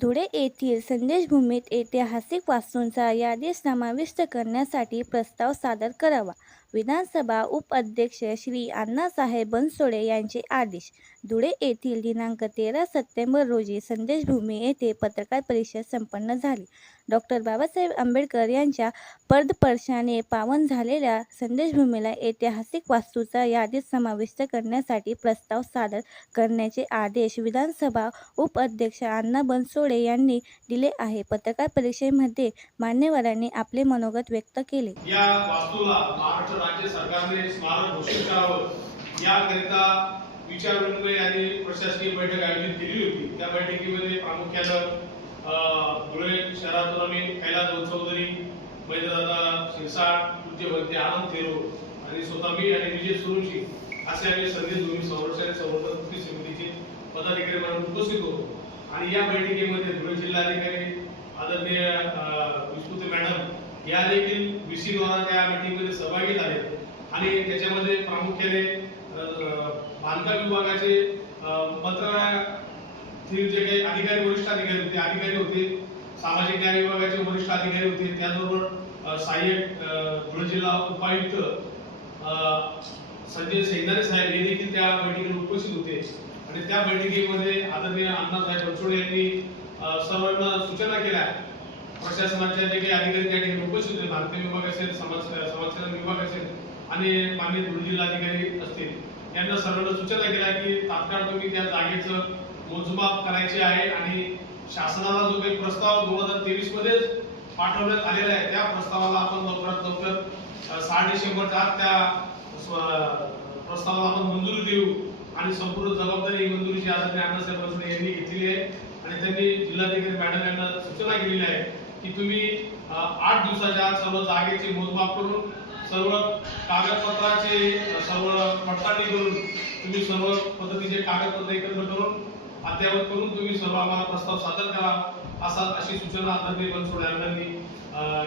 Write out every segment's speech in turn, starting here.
धुळे येथील संदेशभूमीत ऐतिहासिक वास्तूंचा यादीत समाविष्ट करण्यासाठी प्रस्ताव सादर करावा. विधानसभा उपाध्यक्ष श्री अण्णासाहेब बनसोडे यांचे आदेश. धुळे येथील दिनांक 13 सप्टेंबर रोजी संदेशभूमी येथे पत्रकार परिषद संपन्न झाली. डॉक्टर बाबासाहेब आंबेडकर यांच्या पदस्पर्शाने पावन झालेल्या संदेशभूमीला ऐतिहासिक वास्तूंचा यादीत समाविष्ट करण्यासाठी प्रस्ताव सादर करण्याचे आदेश विधानसभा उपाध्यक्ष अण्णा बनसोडे यांनी दिले आहे. पत्रकार परिषदेमध्ये मान्यवरांनी आपले मनोगत व्यक्त केले. या वास्तूला महाराष्ट्र राज्य सरकारने स्मारक घोषित करावं याकरिता विचारविनिमय आणि प्रशासकीय बैठक आयोजित केली होती. त्या बैठकीमध्ये प्रामुख्यानं धुळे शहरातून आम्ही कैलास चौधरी, महेंद्रदादा शिरसाट, पूज्य भंते आनंद थेरो आणि स्वतः मी आणि विजय सुरुची असे आम्ही संदेशभूमी संरक्षण संवर्धन कृती समितीचे पदाधिकारी म्हणून उपस्थित होतो. आणि या बैठकीमध्ये धुळे जिल्हाधिकारी आदरणीय विष्णुते मॅडम या देखील VC द्वारा त्या मीटिंगमध्ये सहभागी झाले. आणि त्याच्यामध्ये प्रामुख्याने बांधकाम विभागाचे मंत्रालयातील जे काही अधिकारी, वरिष्ठ अधिकारी होते, सामाजिक न्याय विभागाचे वरिष्ठ अधिकारी होते, त्याचबरोबर सहाय्यक धुळे जिल्हा उपायुक्त संजय सैंदाने साहेब हे देखील त्या बैठकीला उपस्थित होते. आणि त्या बैठकीमध्ये आदरणीय अण्णासाहेब बनसोडे यांनी सर्वांना सूचना केल्या. प्रशासनाच्या जे काही अधिकारी त्या ठिकाणी उपस्थित होते, बांधकाम विभाग असेल, समाजकल्याण विभाग असेल आणि माननीय धुळे जिल्हाधिकारी असतील, यांना सर्वांना सूचना केल्या की तात्काळ तुम्ही त्या जागेचं मोजमाप करायचे आहे आणि शासनाला जो काही प्रस्ताव 2023 मध्ये पाठवण्यात आलेला आहे त्या प्रस्तावाला आपण लवकरात लवकर 6 डिसेंबरच्या आत त्या प्रस्तावाला आपण मंजुरी देऊ. आणि संपूर्ण जबाबदारी मंजुरीची आदरणीय अण्णासाहेब बनसोडे यांनी घेतलेली आहे. आणि त्यांनी जिल्हाधिकारी मॅडम यांना सूचना केलेली आहे की तुम्ही 8 दिवसाच्या आत सर्व जागेचे मोजमाप करून सर्व कागदपत्राचे सर्व पडताळणी करून तुम्ही सर्व पद्धतीचे कागदपत्र एकत्र करून अद्ययावत करून तुम्ही सर्व आम्हाला प्रस्ताव सादर करा अशी सूचना आदरणीय बनसोडे यांनी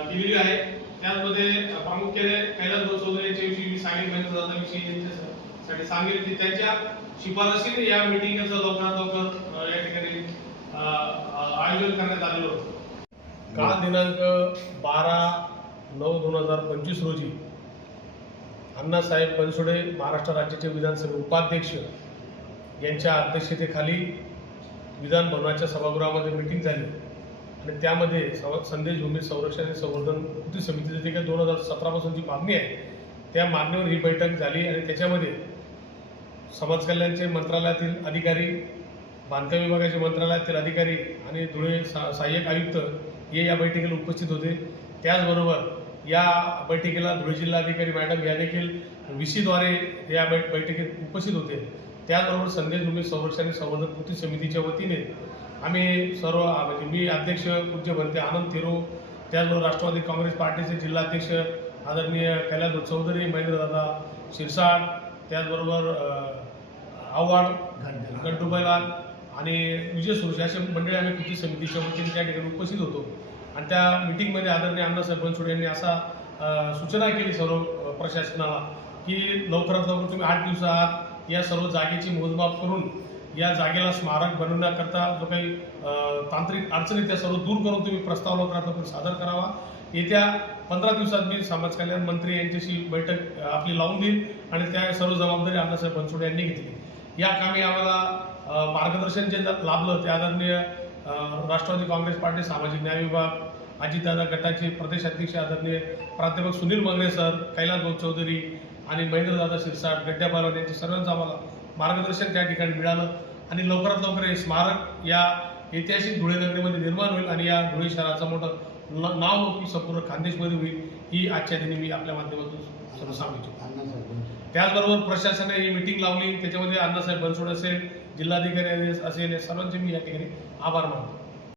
केलेली आहे. त्यामध्ये प्रामुख्याने कैलास चौधरी यांच्याविषयी मी सांगितलं सांगेल की त्यांच्या शिफारसीने या मीटिंगचं लवकरात लवकर या ठिकाणी आयोजन करण्यात आलेलं होतं. काल दिनांक 12/9/2025 रोजी अण्णासाहेब बनसोडे महाराष्ट्र राज्याचे विधानसभा उपाध्यक्ष यांच्या अध्यक्षतेखाली विधान भवनाच्या सभागृहामध्ये मीटिंग झाली. आणि त्यामध्ये संदेशभूमी संरक्षण आणि संवर्धन कृती समितीची जी काही 2017 पासूनची मागणी आहे त्या मागणीवर ही बैठक झाली. आणि त्याच्यामध्ये समाज कल्याणचे मंत्रालयातील अधिकारी, बांधकाम विभागाचे मंत्रालयातील अधिकारी आणि धुळे सहाय्यक आयुक्त हे या बैठकीला उपस्थित होते. त्याचबरोबर या बैठकीला धुळे जिल्हाधिकारी मॅडम या देखील VC द्वारे या बैठकीत उपस्थित होते. त्याचबरोबर संदेशभूमी संरक्षण आणि संवर्धन कृती समितीच्या वतीने आम्ही सर्व म्हणजे मी अध्यक्ष पूज्य भंते आनंद थेरो, त्याचबरोबर राष्ट्रवादी काँग्रेस पार्टीचे जिल्हाध्यक्ष आदरणीय कैलास चौधरी, महेंद्रदादा शिरसाट, त्याचबरोबर आव्हाड गंटूबाईलाल आणि विजय सुरुची अशा मंडळी आम्ही कृती समितीच्या वतीने त्या ठिकाणी उपस्थित होतो. आणि त्या मीटिंगमध्ये आदरणीय अण्णासाहेब बनसोडे यांनी असा सूचना केली सर्व प्रशासनाला की लवकरात लवकर तुम्ही 8 दिवसात या सर्व जागेची मोजमाप करून या जागेला स्मारक बनवण्याकरता जो काही तांत्रिक अडचणी त्या सर्व दूर करून तुम्ही प्रस्ताव लवकरात लवकर सादर करावा. येत्या 15 दिवसात मी समाज कल्याण मंत्री यांच्याशी बैठक आपली लावून देईल आणि त्या सर्व जबाबदारी अण्णासाहेब बनसोडे यांनी घेतली. या कामी आम्हाला मार्गदर्शन जे लाभलं ते आदरणीय राष्ट्रवादी काँग्रेस पार्टी सामाजिक न्याय विभाग, अजितदादा गटाचे प्रदेश अध्यक्ष आदरणीय प्राध्यापक सुनील मंगळे सर, कैलास चौधरी आणि महेंद्रदादा शिरसाट, गड्ड्या पालवान यांचे सर्वांचं आम्हाला मार्गदर्शन त्या ठिकाणी मिळालं. आणि लवकरात लवकर हे स्मारक या ऐतिहासिक धुळे नगरीमध्ये निर्माण होईल आणि या धुळे शहराचं मोठं नाव संपूर्ण खानदेशमध्ये होईल ही आजच्या दिनी मी आपल्या माध्यमातून सर्व सांगितलं. त्याचबरोबर प्रशासनाने ही मीटिंग लावली, त्याच्यामध्ये अण्णासाहेब बनसोडे असेल, जिल्हाधिकारी असेल, सर्वांचे मी या ठिकाणी आभार मानतो.